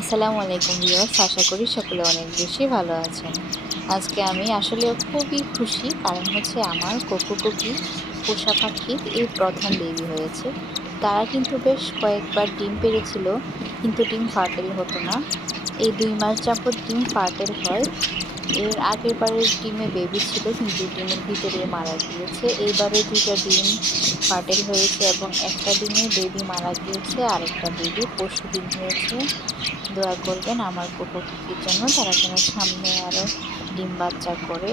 আসসালামু আলাইকুম ভিউয়ার্স, আশা করি সকলে অনেক বেশি ভালো আছেন। আজকে আমি আসলে খুবই খুশি, কারণ হচ্ছে আমার কোকো পোষা পাখির এই প্রথম বেবি হয়েছে। তারা কিন্তু বেশ কয়েকবার ডিম পেড়েছিল, কিন্তু ডিম ফার্টেল হতো না। এই ২ মাস যাবৎ ডিম ফার্টেল হয়। এর আগের বারের ডিমে বেবি ছিল, কিন্তু ডিমের ভিতরে মারা গিয়েছে। এইবারে ২টা ডিম ফার্টেল হয়েছে এবং একটা ডিমে বেবি মারা গিয়েছে, আরেকটা বেবি পরশুদিন হয়েছে। দোয়া করবেন আমার কোকো পাখির জন্য, তারা যেন সামনে আরও ডিম বাচ্চা করে।